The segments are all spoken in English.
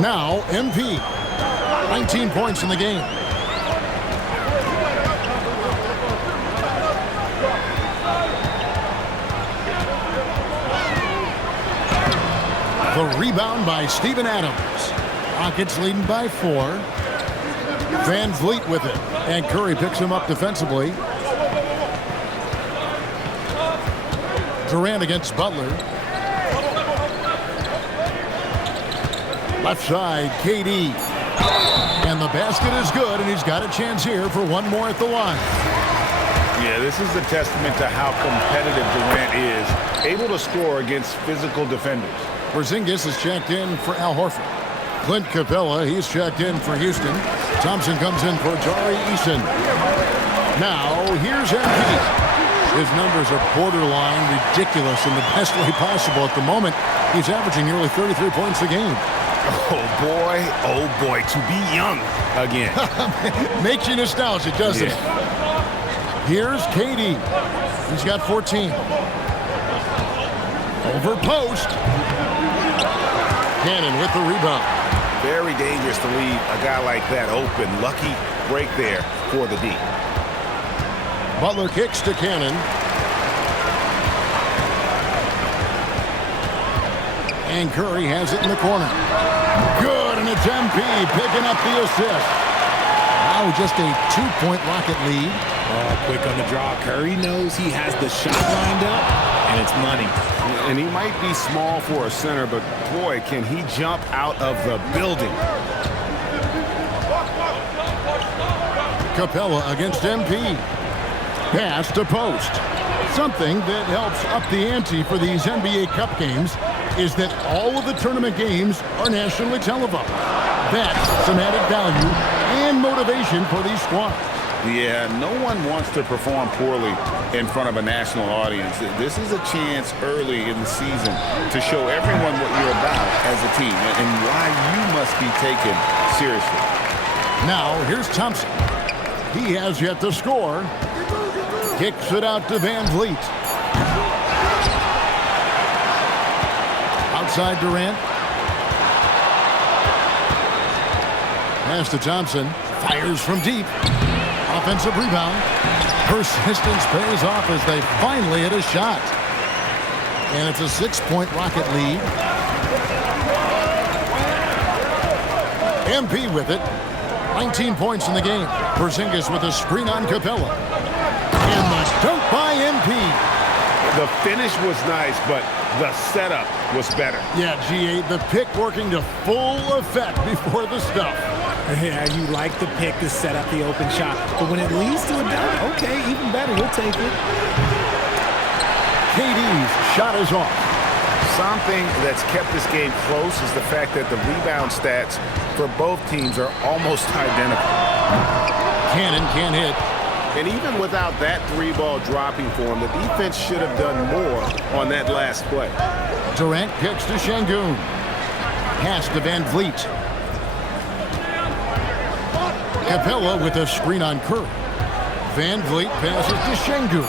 Now MP. 19 points in the game. The rebound by Steven Adams. Rockets leading by 4. Van Vliet with it. And Curry picks him up defensively. Durant against Butler. Left side, KD. And the basket is good, and he's got a chance here for one more at the line. Yeah, this is a testament to how competitive Durant is. Able to score against physical defenders. Porzingis is checked in for Al Horford. Clint Capella, he's checked in for Houston. Thompson comes in for Jari Eason. Now, here's MP. His numbers are borderline ridiculous in the best way possible at the moment. He's averaging nearly 33 points a game. Oh boy, to be young again. Makes you nostalgic, doesn't it? Here's KD. He's got 14. Over post. Cannon with the rebound. Very dangerous to leave a guy like that open. Lucky break there for the D. Butler kicks to Cannon. And Curry has it in the corner. Good, and it's MP picking up the assist. Now just a 2-point Rocket lead. Quick on the draw. Curry knows he has the shot lined up, and it's money. And he might be small for a center, but boy, can he jump out of the building. Capella against MP. Pass to post. Something that helps up the ante for these NBA Cup games is that all of the tournament games are nationally televised. That's some added value and motivation for these squads. Yeah, no one wants to perform poorly in front of a national audience. This is a chance early in the season to show everyone what you're about as a team and why you must be taken seriously. Now, here's Thompson. He has yet to score. Kicks it out to Van Vliet. Outside Durant. Pass to Thompson. Fires from deep. Offensive rebound. Persistence pays off as they finally hit a shot. And it's a 6-point Rocket lead. MP with it. 19 points in the game. Porzingis with a screen on Capella. And the dunk by MP. The finish was nice, but the setup was better. Yeah, G.A., the pick working to full effect before the stuff. Yeah, you like the pick to set up the open shot, but when it leads to a dunk, okay, even better, you'll take it. KD's shot is off. Something that's kept this game close is the fact that the rebound stats for both teams are almost identical. Cannon can't hit. And even without that 3-ball dropping for him, the defense should have done more on that last play. Durant kicks to Şengün. Pass to Van Vliet. Capella with a screen on Curry. Van Vliet passes to Şengün.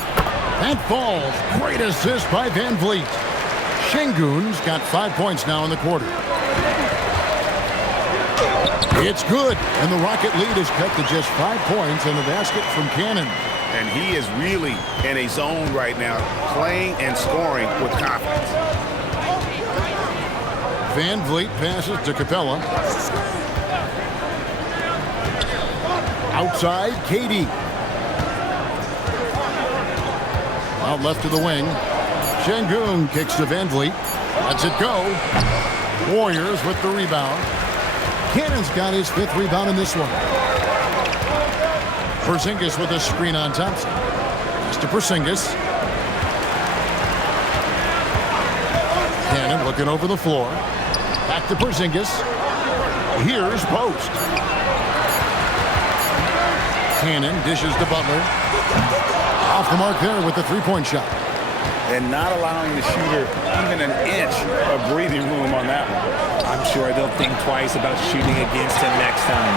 That falls. Great assist by Van Vliet. Şengün's got 5 points now in the quarter. It's good, and the Rocket lead is cut to just 5 points and the basket from Cannon. And he is really in a zone right now, playing and scoring with confidence. Van Vliet passes to Capella. Outside, KD. Out left to the wing. Şengün kicks to Van Vliet. Lets it go. Warriors with the rebound. Cannon's got his 5th rebound in this one. Porzingis with a screen on Thompson. Pass to Porzingis. Cannon looking over the floor. Back to Porzingis. Here's post. Cannon dishes to Butler. Off the mark there with the 3-point shot. And not allowing the shooter even an inch of breathing room on that one. I'm sure they'll think twice about shooting against him next time.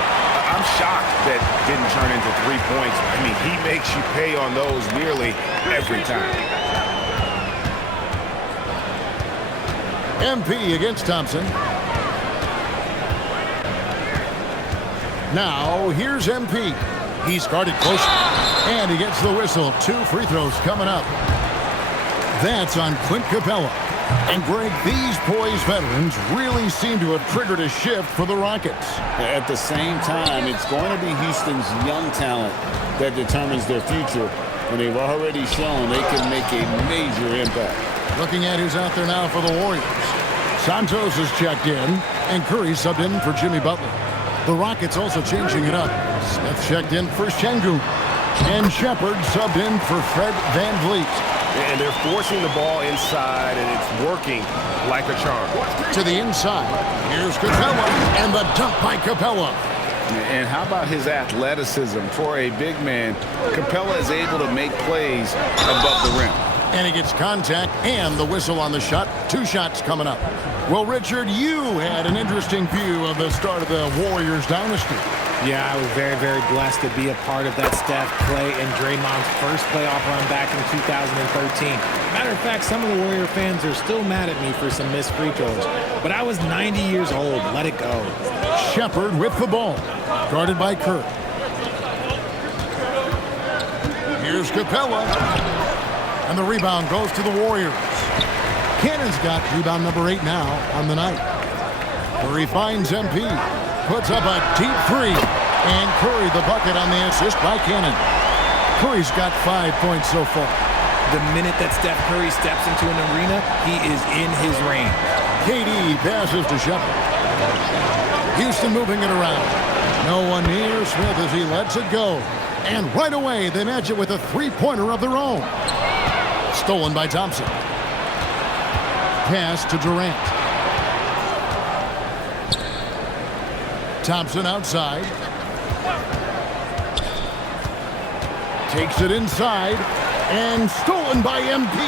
I'm shocked that didn't turn into 3 points. I mean, he makes you pay on those nearly every time. MP against Thompson. Now, here's MP. He's guarded close, and he gets the whistle. 2 free throws coming up. That's on Clint Capella. And, Greg, these poised veterans really seem to have triggered a shift for the Rockets. At the same time, it's going to be Houston's young talent that determines their future, and they've already shown they can make a major impact. Looking at who's out there now for the Warriors. Santos is checked in, and Curry subbed in for Jimmy Butler. The Rockets also changing it up. Smith checked in for Şengün, and Shepard subbed in for Fred VanVleet. And they're forcing the ball inside, and it's working like a charm. To the inside. Here's Capella, and the dunk by Capella. And how about his athleticism? For a big man, Capella is able to make plays above the rim. And he gets contact and the whistle on the shot. 2 shots coming up. Well, Richard, you had an interesting view of the start of the Warriors dynasty. Yeah, I was very, very blessed to be a part of that Steph, Clay, and Draymond's first playoff run back in 2013. Matter of fact, some of the Warrior fans are still mad at me for some missed free throws. But I was 90 years old. Let it go. Shepard with the ball. Guarded by Curry. Here's Capella. And the rebound goes to the Warriors. Cannon's got rebound number 8 now on the night. Curry finds MP. Puts up a deep 3. And Curry the bucket on the assist by Cannon. Curry's got 5 points so far. The minute that Steph Curry steps into an arena, he is in his range. KD passes to Shepard. Houston moving it around. No one near Smith as he lets it go. And right away, they match it with a 3-pointer of their own. Stolen by Thompson. Pass to Durant. Thompson outside. Takes it inside. And stolen by MP.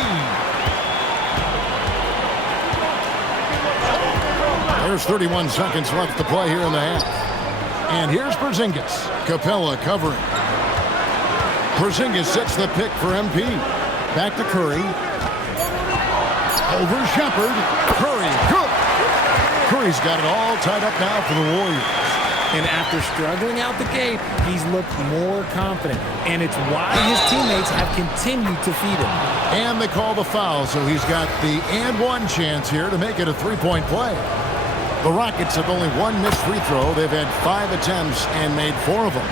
There's 31 seconds left to play here in the half. And here's Porzingis. Capella covering. Porzingis sets the pick for MP. Back to Curry. Over Shepard. Curry, good. Curry's got it all tied up now for the Warriors. And after struggling out the gate, he's looked more confident. And it's why his teammates have continued to feed him. And they call the foul, so he's got the and one chance here to make it a 3-point play. The Rockets have only 1 missed free throw. They've had 5 attempts and made 4 of them.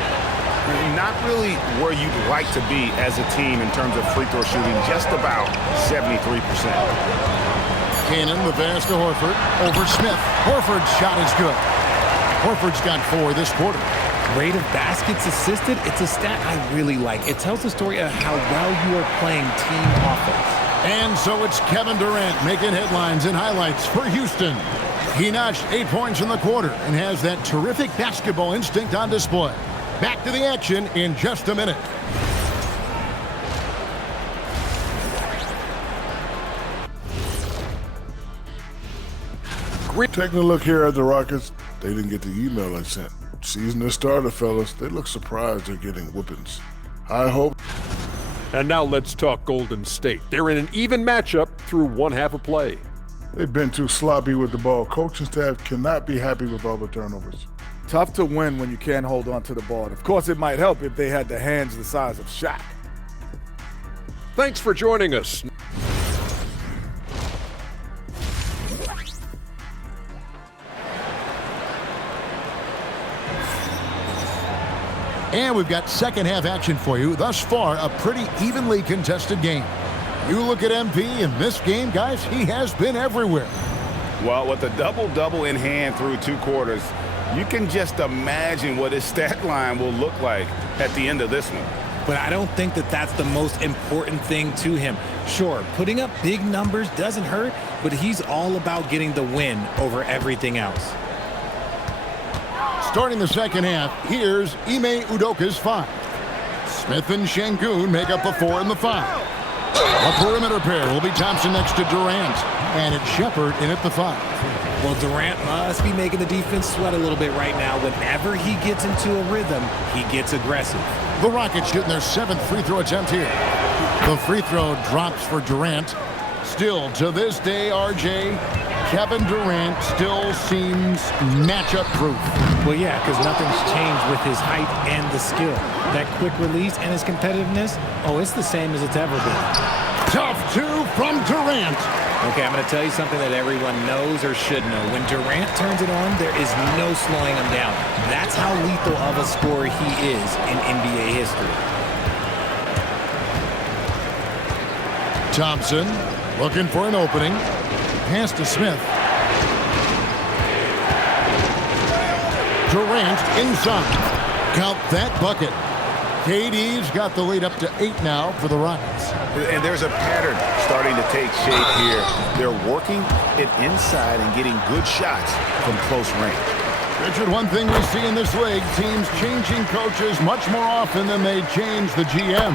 Not really where you'd like to be as a team in terms of free throw shooting, just about 73%. Cannon, the pass to Horford. Over Smith. Horford's shot is good. Horford's got 4 this quarter. Rate of baskets assisted, it's a stat I really like. It tells the story of how well you are playing team offense. And so it's Kevin Durant making headlines and highlights for Houston. He notched 8 points in the quarter and has that terrific basketball instinct on display. Back to the action in just a minute. Taking a look here at the Rockets, they didn't get the email I sent. Season has started, fellas. They look surprised they're getting whoopings. I hope. And now let's talk Golden State. They're in an even matchup through 1 half of play. They've been too sloppy with the ball. Coaching staff cannot be happy with all the turnovers. Tough to win when you can't hold on to the ball. And of course, it might help if they had the hands the size of Shaq. Thanks for joining us. And we've got second half action for you. Thus far, a pretty evenly contested game. You look at MP in this game, guys, he has been everywhere. Well, with a double-double in hand through 2 quarters, you can just imagine what his stat line will look like at the end of this one. But I don't think that that's the most important thing to him. Sure, putting up big numbers doesn't hurt, but he's all about getting the win over everything else. Starting the second half, here's Ime Udoka's 5. Smith and Şengün make up the 4 and the 5. A perimeter pair will be Thompson next to Durant, and it's Shepard in at the 5. Well, Durant must be making the defense sweat a little bit right now. Whenever he gets into a rhythm, he gets aggressive. The Rockets shooting their 7th free throw attempt here. The free throw drops for Durant. Still, to this day, RJ, Kevin Durant still seems matchup proof. Well, yeah, because nothing's changed with his height and the skill. That quick release and his competitiveness, oh, it's the same as it's ever been. Tough two from Durant. Okay, I'm going to tell you something that everyone knows or should know. When Durant turns it on, there is no slowing him down. That's how lethal of a scorer he is in NBA history. Thompson looking for an opening. Pass to Smith. Durant inside. Count that bucket. KD's got the lead up to 8 now for the Rockets. And there's a pattern starting to take shape here. They're working it inside and getting good shots from close range. Richard, one thing we see in this league, teams changing coaches much more often than they change the GM.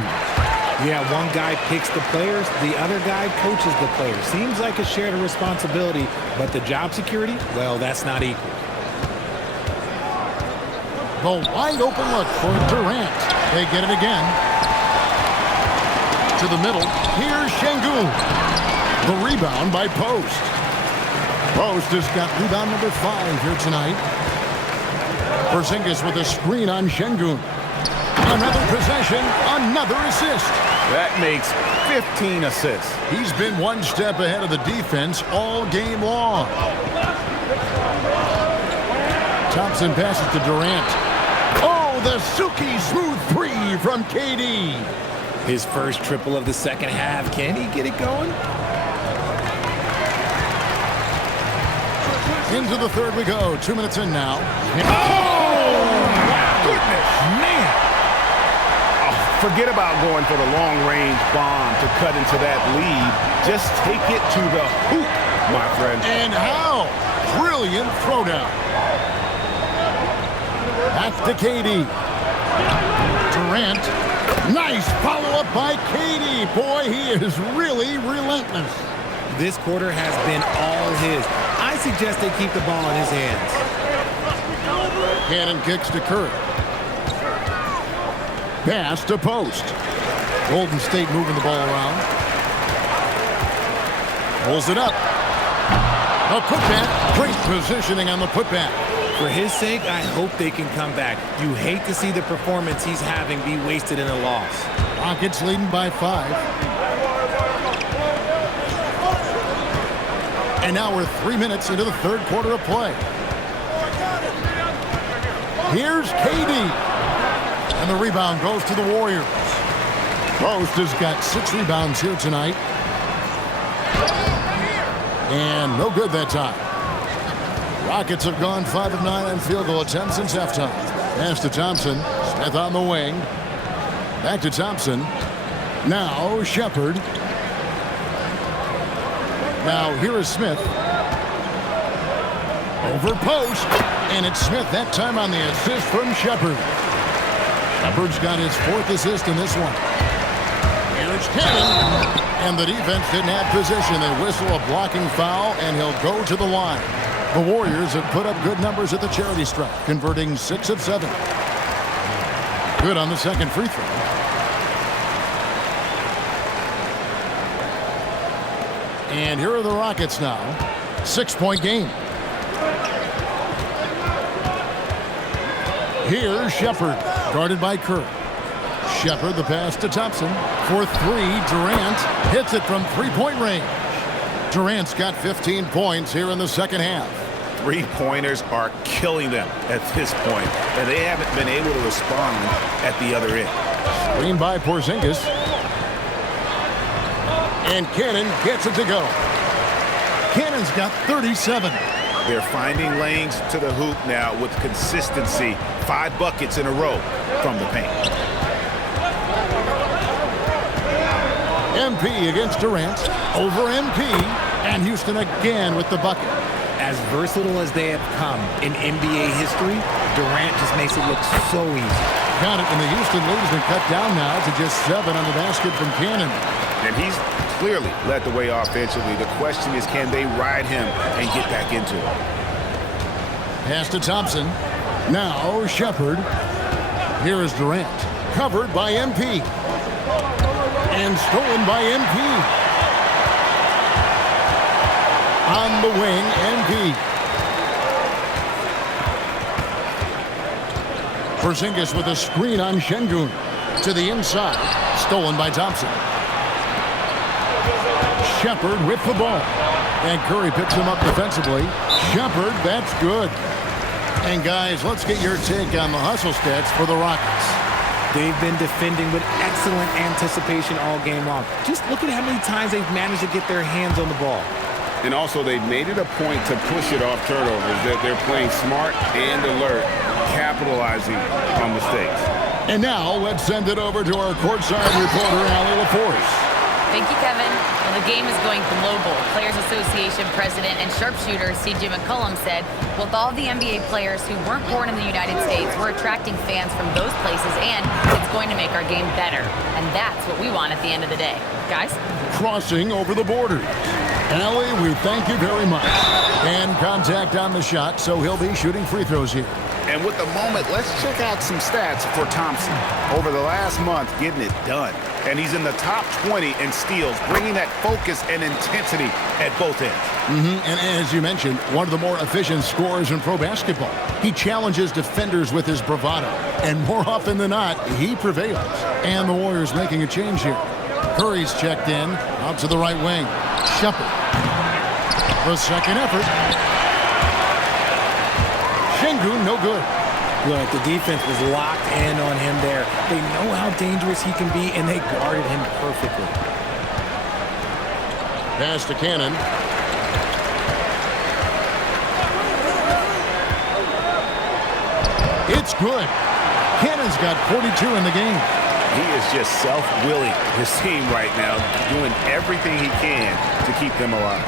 Yeah, one guy picks the players, the other guy coaches the players. Seems like a shared responsibility, but the job security, well, that's not equal. The wide open look for Durant. They get it again. To the middle. Here's Şengün. The rebound by Post. Post has got rebound number 5 here tonight. Porzingis with a screen on Şengün. Another possession, another assist. That makes 15 assists. He's been one step ahead of the defense all game long. Thompson passes to Durant. Oh, the silky smooth 3 from KD. His first triple of the second half. Can he get it going? Into the third we go. 2 minutes in now. Oh, my goodness. Man. Forget about going for the long-range bomb to cut into that lead. Just take it to the hoop, my friend. And how? Brilliant throwdown. That's to KD. Durant. Nice follow-up by KD. Boy, he is really relentless. This quarter has been all his. I suggest they keep the ball in his hands. Cannon kicks to Curry. Pass to Post. Golden State moving the ball around. Pulls it up. A putback. Great positioning on the putback. For his sake, I hope they can come back. You hate to see the performance he's having be wasted in a loss. Rockets leading by 5. And now we're 3 minutes into the third quarter of play. Here's KD. And the rebound goes to the Warriors. Post has got 6 rebounds here tonight. And no good that time. Rockets have gone 5 of 9 on field goal attempts since halftime. Pass to Thompson. Smith on the wing. Back to Thompson. Now Shepard. Now here is Smith. Over Post. And it's Smith that time on the assist from Shepard. Shepard's got his 4th assist in this one. Here's Cannon. And the defense didn't have position. They whistle a blocking foul, and he'll go to the line. The Warriors have put up good numbers at the charity stripe, converting 6 of 7. Good on the second free throw. And here are the Rockets now. 6-point game. Here's Shepard, guarded by Kerr. Shepard, the pass to Thompson. For 3, Durant hits it from 3-point range. Durant's got 15 points here in the second half. 3-pointers are killing them at this point, and they haven't been able to respond at the other end. Screen by Porzingis. And Cannon gets it to go. Cannon's got 37. They're finding lanes to the hoop now with consistency. 5 buckets in a row from the paint. MP against Durant. Over MP. And Houston again with the bucket. As versatile as they have come in NBA history, Durant just makes it look so easy. Got it, and the Houston lead has been cut down now to just 7 on the basket from Cannon. And he's clearly led the way offensively. The question is, can they ride him and get back into it? Pass to Thompson. Now Shepard. Here is Durant. Covered by MP. And stolen by MP. On the wing, MP. Porzingis with a screen on Şengün. To the inside. Stolen by Thompson. Shepherd with the ball. And Curry picks him up defensively. Shepherd, that's good. And guys, let's get your take on the hustle stats for the Rockets. They've been defending with excellent anticipation all game long. Just look at how many times they've managed to get their hands on the ball. And also, they've made it a point to push it off turnovers. They're playing smart and alert, capitalizing on mistakes. And now, let's send it over to our courtside reporter, Allie LaForce. Thank you, Kevin. Well, the game is going global. Players Association President and sharpshooter C.J. McCollum said, with all the NBA players who weren't born in the United States, we're attracting fans from those places, and it's going to make our game better. And that's what we want at the end of the day. Guys? Crossing over the border. Allie, we thank you very much. And contact on the shot, so he'll be shooting free throws here. And with the moment, let's check out some stats for Thompson. Over the last month, getting it done. And he's in the top 20 in steals, bringing that focus and intensity at both ends. And as you mentioned, one of the more efficient scorers in pro basketball. He challenges defenders with his bravado. And more often than not, he prevails. And the Warriors making a change here. Curry's checked in, out to the right wing. Shepherd. The second effort. Şengün, no good. Look, the defense was locked in on him there. They know how dangerous he can be, and they guarded him perfectly. Pass to Cannon. It's good. Cannon's got 42 in the game. He is just self-willing his team right now, doing everything he can to keep them alive.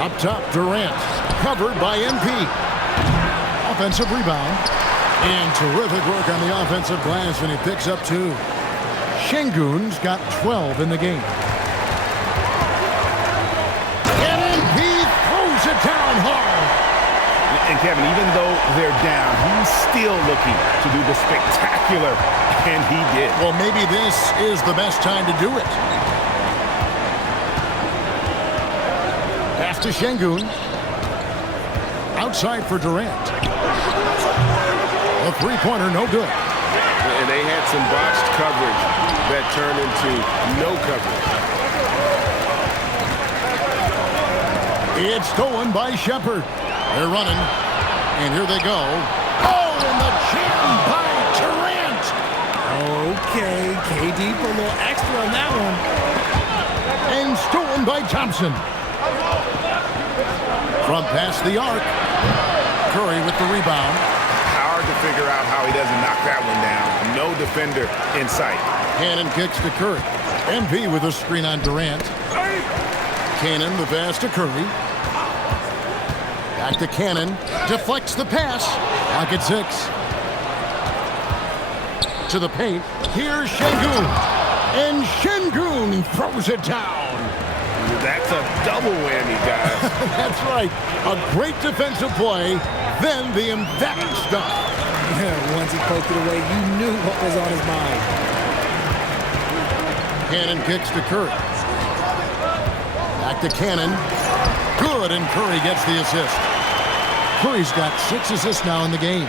Up top, Durant. Covered by MP. Offensive rebound. And terrific work on the offensive glass, and he picks up 2. Şengün's got 12 in the game. And MP throws it down hard. And Kevin, even though they're down, he's still looking to do the spectacular, and he did. Well, maybe this is the best time to do it. Pass to Şengün. Outside for Durant. A three-pointer, no good. And they had some botched coverage that turned into no coverage. It's stolen by Shepherd. They're running, and here they go. Oh, and the jam by Durant. Okay, KD for a little extra on that one. And stolen by Thompson. From past the arc. Curry with the rebound. Hard to figure out how he doesn't knock that one down. No defender in sight. Cannon kicks to Curry. MP with a screen on Durant. Cannon, the pass to Curry. Back to Cannon. Deflects the pass. Lock at 6. To the paint. Here's Şengün. And Şengün throws it down. That's a double whammy, guys. That's right. A great defensive play, then the emphatic stuff. Yeah, once he poked it away, you knew what was on his mind. Cannon kicks to Curry. Back to Cannon. Good, and Curry gets the assist. Curry's got 6 assists now in the game.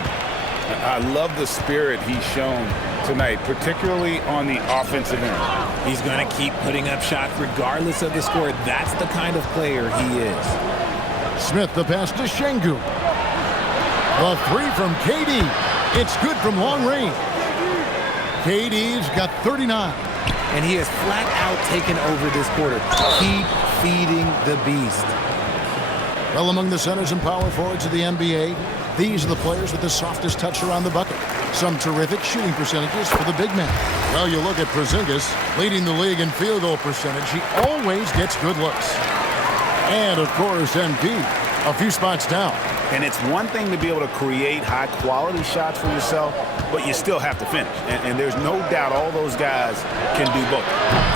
I love the spirit he's shown tonight, particularly on the offensive end. He's going to keep putting up shots regardless of the score. That's the kind of player he is. Smith, the pass to Şengün. The 3 from KD. It's good from long range. KD's got 39. And he has flat out taken over this quarter. Keep feeding the beast. Well, among the centers and power forwards of the NBA, these are the players with the softest touch around the bucket. Some terrific shooting percentages for the big man. Well, you look at Porzingis, leading the league in field goal percentage. He always gets good looks. And, of course, MP, a few spots down. And it's one thing to be able to create high-quality shots for yourself, but you still have to finish. And there's no doubt all those guys can do both.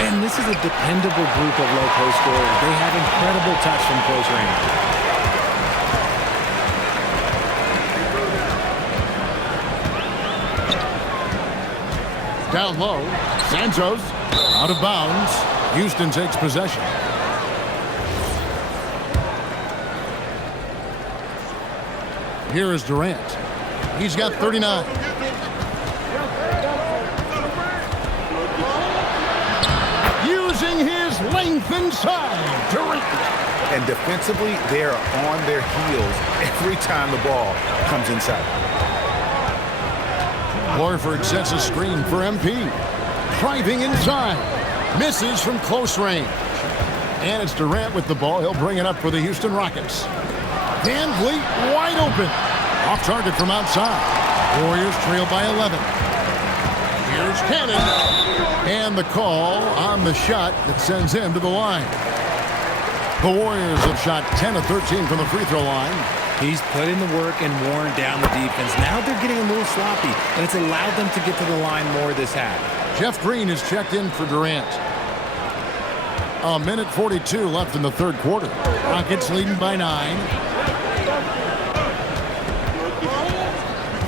And this is a dependable group of low-post scorers. They have incredible touch from close range. Down low, Santos, out of bounds, Houston takes possession. Here is Durant. He's got 39. Using his length inside. Durant. And defensively, they're on their heels every time the ball comes inside. Horford sets a screen for MP. Driving inside. Misses from close range. And it's Durant with the ball. He'll bring it up for the Houston Rockets. Van Vliet wide open. Off target from outside. Warriors trail by 11. Here's Cannon. And the call on the shot that sends him to the line. The Warriors have shot 10 of 13 from the free throw line. He's put in the work and worn down the defense. Now they're getting a little sloppy, and it's allowed them to get to the line more this half. Jeff Green is checked in for Durant. A minute 42 left in the third quarter. Rockets leading by 9.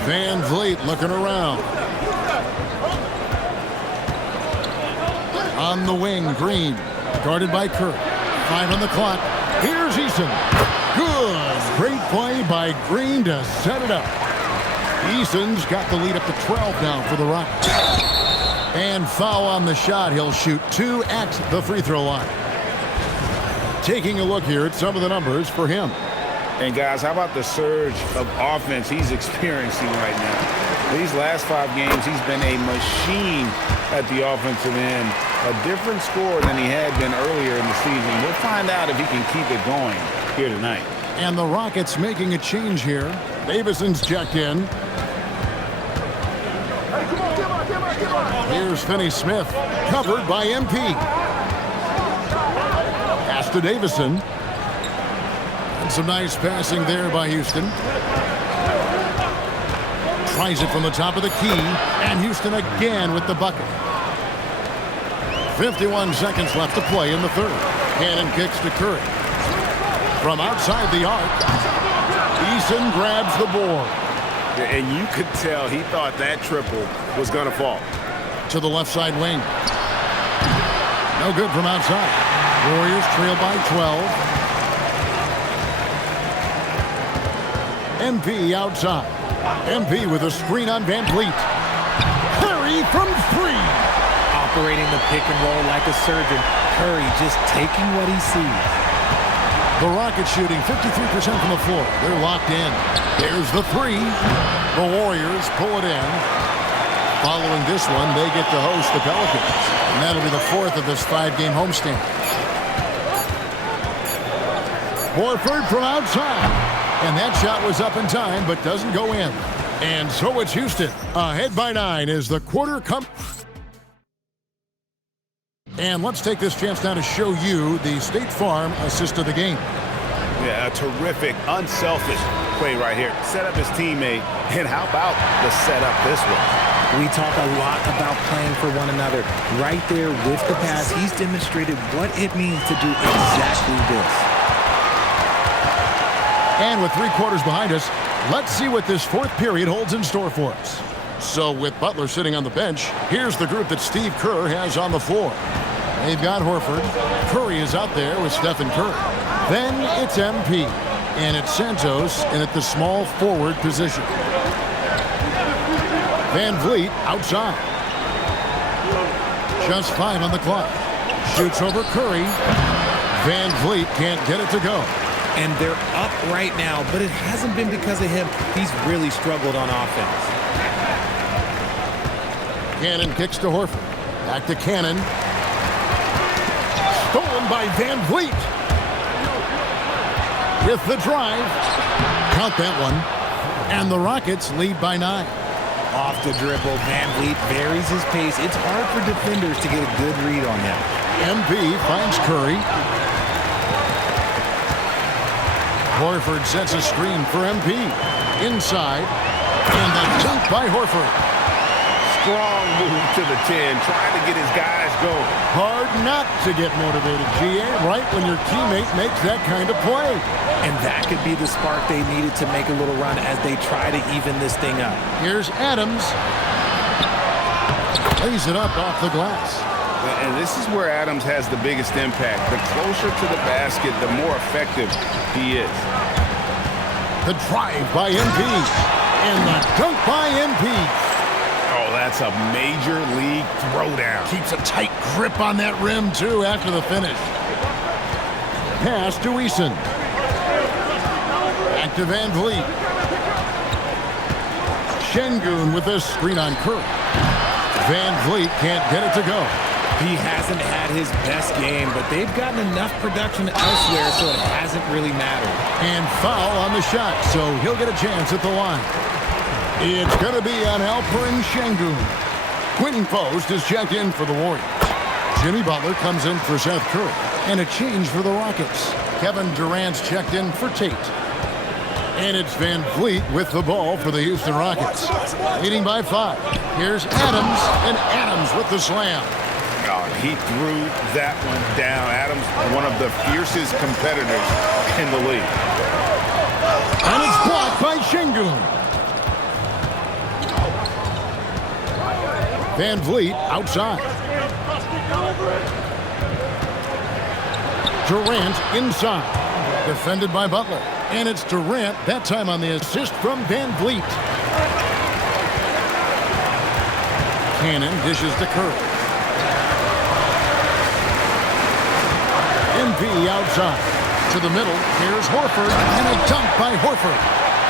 Van Vliet looking around. On the wing, Green. Guarded by Kirk. 5 on the clock. Here's Eason. Good. Great play by Green to set it up. Eason's got the lead up to 12 now for the Rockets. And foul on the shot. He'll shoot 2 at the free throw line. Taking a look here at some of the numbers for him. And guys, how about the surge of offense he's experiencing right now? These last 5 games, he's been a machine at the offensive end. A different score than he had been earlier in the season. We'll find out if he can keep it going here tonight. And the Rockets making a change here. Davison's checked in. Here's Finney-Smith, covered by MP. Pass to Davison. And some nice passing there by Houston. Tries it from the top of the key, and Houston again with the bucket. 51 seconds left to play in the third. Cannon kicks to Curry. From outside the arc, Eason grabs the board. And you could tell he thought that triple was going to fall. To the left side wing. No good from outside. Warriors trail by 12. MP outside. MP with a screen on Van Vliet. Curry from 3. Operating the pick and roll like a surgeon. Curry just taking what he sees. The Rockets shooting 53% from the floor. They're locked in. There's the 3. The Warriors pull it in. Following this one, they get to host the Pelicans. And that'll be the 4th of this 5-game homestand. Horford from outside. And that shot was up in time, but doesn't go in. And so it's Houston. Ahead by 9 as the quarter comes. And let's take this chance now to show you the State Farm assist of the game. Yeah, a terrific, unselfish play right here. Set up his teammate, and how about the setup this one? We talk a lot about playing for one another. Right there with the pass, he's demonstrated what it means to do exactly this. And with 3 quarters behind us, let's see what this 4th period holds in store for us. So with Butler sitting on the bench, here's the group that Steve Kerr has on the floor. They've got Horford. Curry is out there with Stephen Curry. Then it's MP. And it's Santos in at the small forward position. Van Vliet outside. Just 5 on the clock. Shoots over Curry. Van Vliet can't get it to go. And they're up right now, but it hasn't been because of him. He's really struggled on offense. Cannon kicks to Horford. Back to Cannon. Stolen by Van Vliet. With the drive. Count that one. And the Rockets lead by 9. Off the dribble, Van Vliet varies his pace. It's hard for defenders to get a good read on him. MP finds Curry. Horford sets a screen for MP. Inside. And the dunk by Horford. Strong move to the 10, trying to get his guys going. Hard not to get motivated, G.A., right when your teammate makes that kind of play. And that could be the spark they needed to make a little run as they try to even this thing up. Here's Adams. Lays it up off the glass. And this is where Adams has the biggest impact. The closer to the basket, the more effective he is. The drive by MP. And the dunk by MP. Oh, that's a major league throwdown. Keeps a tight grip on that rim, too, after the finish. Pass to Eason. Back to Van Vliet. Şengün with a screen on Curry. Van Vliet can't get it to go. He hasn't had his best game, but they've gotten enough production elsewhere, so it hasn't really mattered. And foul on the shot, so he'll get a chance at the line. It's going to be on Alperen Şengün. Quentin Post is checked in for the Warriors. Jimmy Butler comes in for Seth Curry. And a change for the Rockets. Kevin Durant's checked in for Tate. And it's Van Vliet with the ball for the Houston Rockets. Leading by 5. Here's Adams, and Adams with the slam. Oh, he threw that one down. Adams, one of the fiercest competitors in the league. And it's blocked by Şengün. Van Vliet outside. Durant inside. Defended by Butler. And it's Durant, that time on the assist from Van Vliet. Cannon dishes to Curry. MP outside. To the middle, here's Horford, and a dunk by Horford.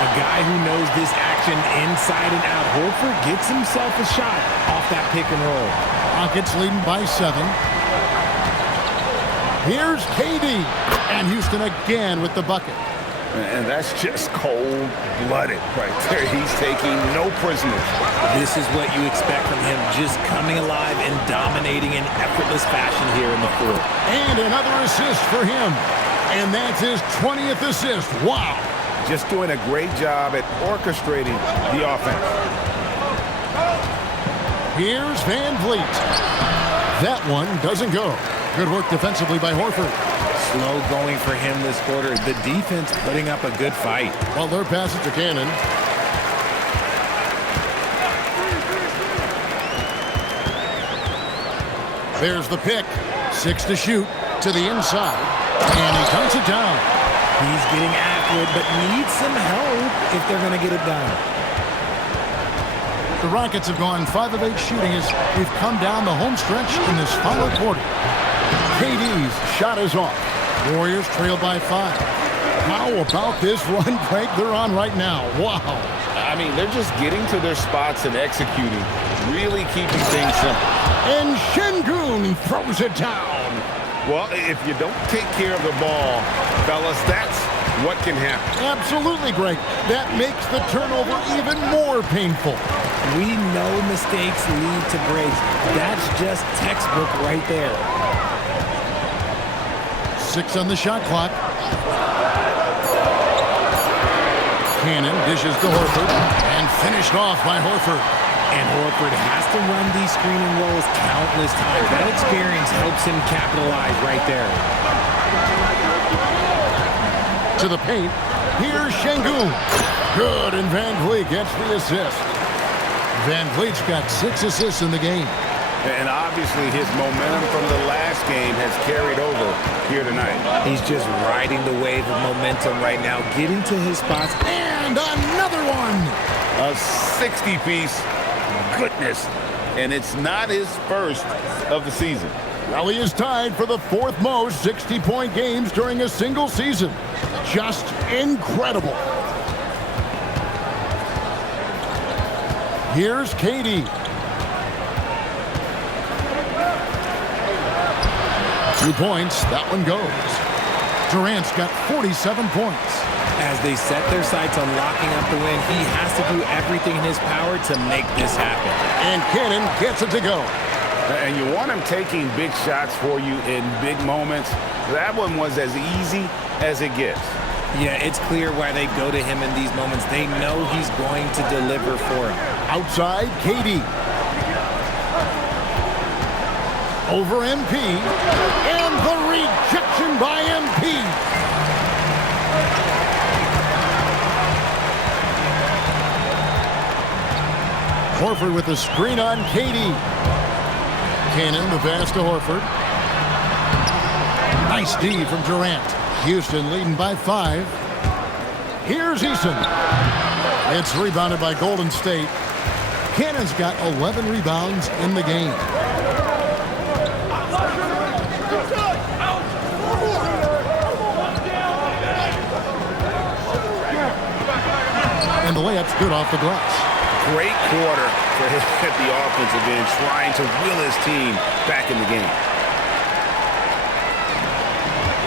A guy who knows this action inside and out. Horford gets himself a shot off that pick and roll. Rockets leading by 7. Here's KD, and Houston again with the bucket. And that's just cold-blooded right there. He's taking no prisoners. This is what you expect from him, just coming alive and dominating in effortless fashion here in the fourth. And another assist for him. And that's his 20th assist. Wow. Just doing a great job at orchestrating the offense. Here's Van Vliet. That one doesn't go. Good work defensively by Horford. Slow going for him this quarter. The defense putting up a good fight. Butler passes to Cannon. There's the pick. 6 to shoot. To the inside. And he dunks it down. He's getting after it, but needs some help if they're going to get it done. The Rockets have gone 5 of 8 shooting as we've come down the home stretch in this final quarter. KD's shot is off. Warriors trail by 5. How about this run break they're on right now? Wow. I mean, they're just getting to their spots and executing, really keeping things simple. And Şengün throws it down. Well, if you don't take care of the ball, fellas, that's what can happen. Absolutely, Greg. That makes the turnover even more painful. We know mistakes lead to breaks. That's just textbook right there. 6 on the shot clock. Cannon dishes to Horford and finished off by Horford. And Horford has to run these screening rolls countless times. That experience helps him capitalize right there. To the paint. Here's Şengün. Good, and Van Vliet gets the assist. Van Vliet's got 6 assists in the game. And obviously his momentum from the last game has carried over here tonight. He's just riding the wave of momentum right now, getting to his spots. And another one. A 60-piece. Goodness. And it's not his first of the season. Well, he is tied for the 4th most 60-point games during a single season. Just incredible. Here's KD. 2 points. That one goes. Durant's got 47 points. As they set their sights on locking up the win, he has to do everything in his power to make this happen. And Cannon gets it to go. And you want him taking big shots for you in big moments. That one was as easy as it gets. Yeah, it's clear why they go to him in these moments. They know he's going to deliver for them. Outside, KD. Over MP. And the rejection by MP. Horford with the screen on KD. Cannon, the pass to Horford. Nice D from Durant. Houston leading by 5. Here's Eason. It's rebounded by Golden State. Cannon's got 11 rebounds in the game. And the layup's good off the glass. Great quarter for him at the offensive end, trying to will his team back in the game.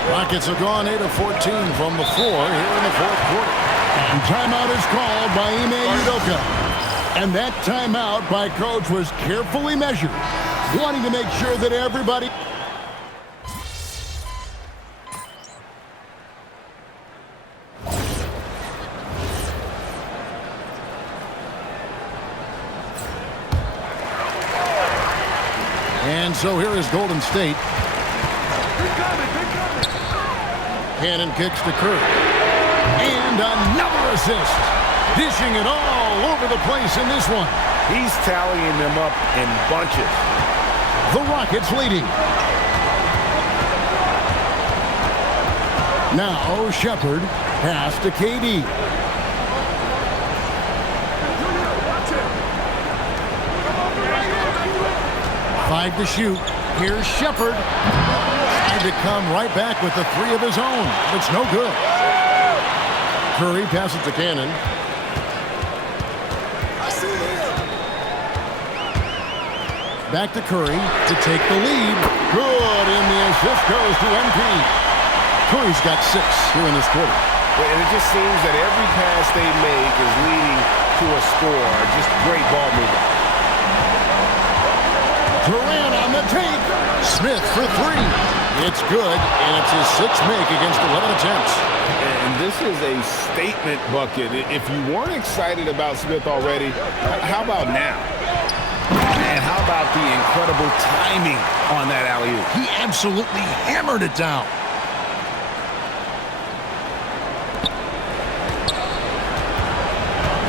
Rockets have gone 8 of 14 from the floor here in the fourth quarter. And timeout is called by Ime Udoka. And that timeout by Coach was carefully measured, wanting to make sure that everybody... And so here is Golden State. Cannon kicks to Curry. And another assist. Dishing it all over the place in this one. He's tallying them up in bunches. The Rockets leading. Now Shepard. Pass to KD. Five to shoot. Here's Shepard. Tried to come right back with the 3 of his own. It's no good. Curry passes to Cannon. Back to Curry to take the lead. Good, and the assist goes to MP. Curry's got 6 here in this quarter. And it just seems that every pass they make is leading to a score. Just great ball movement. Durant on the take. Smith for 3. It's good, and it's his 6th make against 11 attempts. And this is a statement bucket. If you weren't excited about Smith already, how about now? And how about the incredible timing on that alley-oop? He absolutely hammered it down.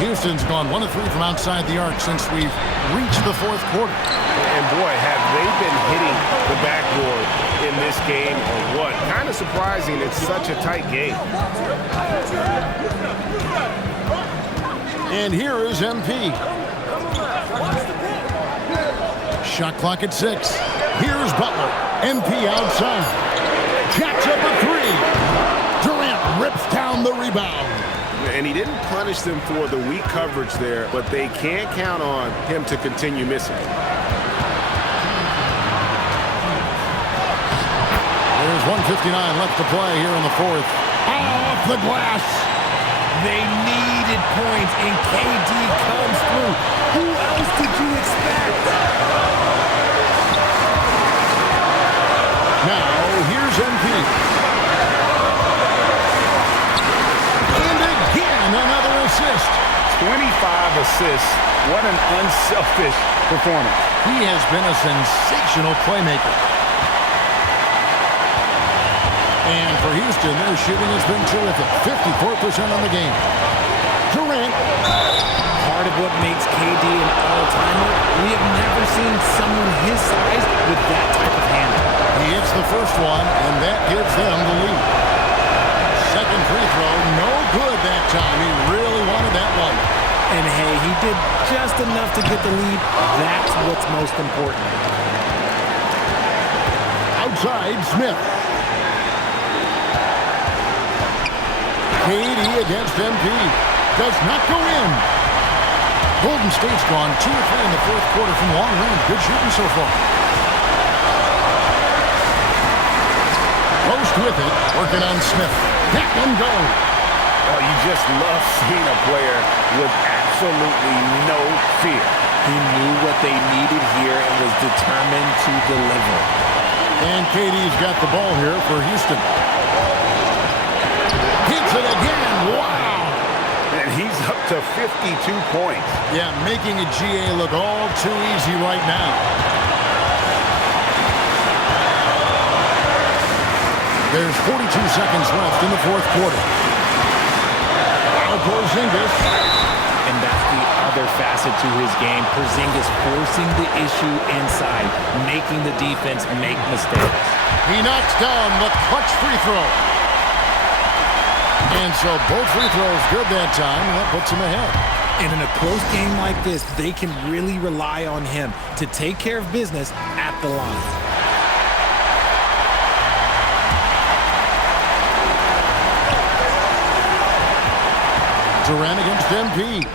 Houston's gone 1 of 3 from outside the arc since we've reached the fourth quarter. And boy, have they been hitting the backboard in this game or what? Kind of surprising. It's such a tight game. And here is MP. Shot clock at 6. Here's Butler. MP outside. Jacks up a 3. Durant rips down the rebound. And he didn't punish them for the weak coverage there, but they can't count on him to continue missing. There's 1:59 left to play here in the fourth. Off the glass. They needed points, and KD comes through. Who else did you expect? Now, here's MP. And again, another assist. 25 assists. What an unselfish performance. He has been a sensational playmaker. And for Houston, their shooting has been terrific. 54% on the game. Durant. Part of what makes KD an all-timer, we have never seen someone his size with that type of handle. He hits the first one, and that gives them the lead. Second free throw, no good that time. He really wanted that one. And hey, he did just enough to get the lead. That's what's most important. Outside, Smith. KD against MP. Does not go in. Golden State's gone 2 or 3 in the fourth quarter from long range. Good shooting so far. Post with it. Working on Smith. That one go. Oh, you just love seeing a player with absolutely no fear. He knew what they needed here and was determined to deliver. And KD's got the ball here for Houston. Hits it again. Wow. And he's up to 52 points. Yeah, making a GA look all too easy right now. There's 42 seconds left in the fourth quarter. Now Porzingis. And that's the another facet to his game. Porzingis forcing the issue inside, making the defense make mistakes. He knocks down the clutch free throw. And so both free throws good that time, and that puts him ahead. And in a close game like this, they can really rely on him to take care of business at the line. Durant against MP.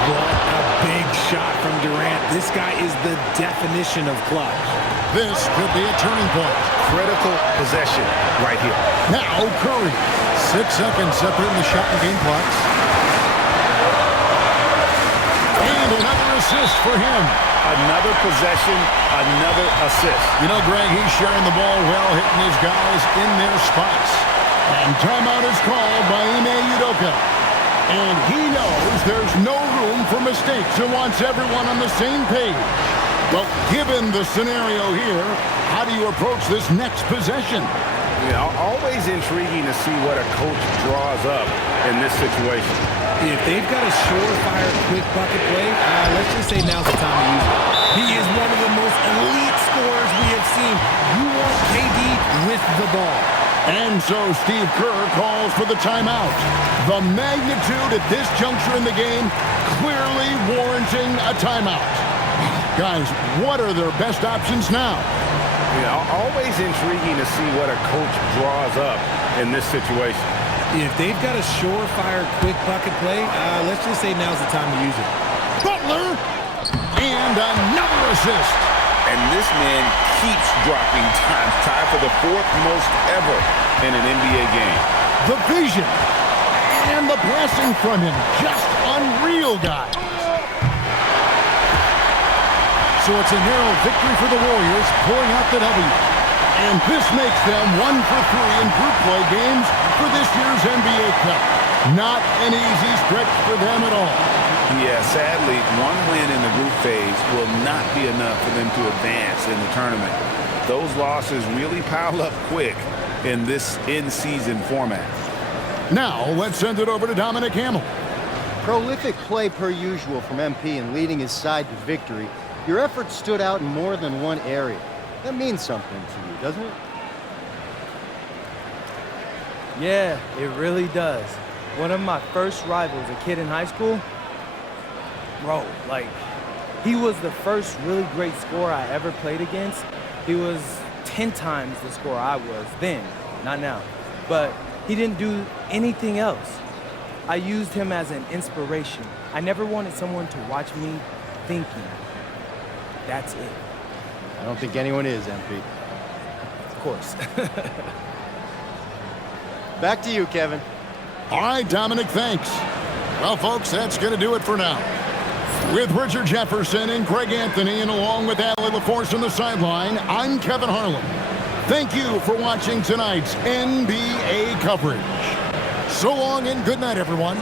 What a big shot from Durant. This guy is the definition of clutch. This could be a turning point. Critical possession right here. Now Curry. 6 seconds separating the shot and game clocks. And another assist for him. Another possession, another assist. You know, Greg, he's sharing the ball well, hitting his guys in their spots. And timeout is called by Ime Udoka. And he knows there's no room for mistakes and wants everyone on the same page. Well, given the scenario here, how do you approach this next possession? You know, always intriguing to see what a coach draws up in this situation. If they've got a surefire quick bucket play, let's just say now's the time to use it. He is one of the most elite scorers we have seen. You want KD with the ball. And so Steve Kerr calls for the timeout. The magnitude at this juncture in the game clearly warranting a timeout. Guys, what are their best options now? You know, always intriguing to see what a coach draws up in this situation. If they've got a surefire quick bucket play, let's just say now's the time to use it. Butler! And another assist. And this man keeps dropping time, tied for the 4th most ever in an NBA game. The vision and the passing from him, just unreal, guys. So it's a narrow victory for the Warriors, pulling out the W. And this makes them 1 for 3 in group play games for this year's NBA Cup. Not an easy stretch for them at all. Yeah, sadly, one win in the group phase will not be enough for them to advance in the tournament. Those losses really pile up quick in this in-season format. Now, let's send it over to Dominic Hamill. Prolific play per usual from MP in leading his side to victory. Your efforts stood out in more than one area. That means something to you, doesn't it? Yeah, it really does. One of my first rivals, a kid in high school, bro, like, he was the first really great scorer I ever played against. He was 10 times the scorer I was then, not now. But he didn't do anything else. I used him as an inspiration. I never wanted someone to watch me thinking. That's it. I don't think anyone is, MP. Of course. Back to you, Kevin. All right, Dominic, thanks. Well, folks, that's going to do it for now. With Richard Jefferson and Craig Anthony, and along with Allie LaForce on the sideline, I'm Kevin Harlan. Thank you for watching tonight's NBA coverage. So long and good night, everyone.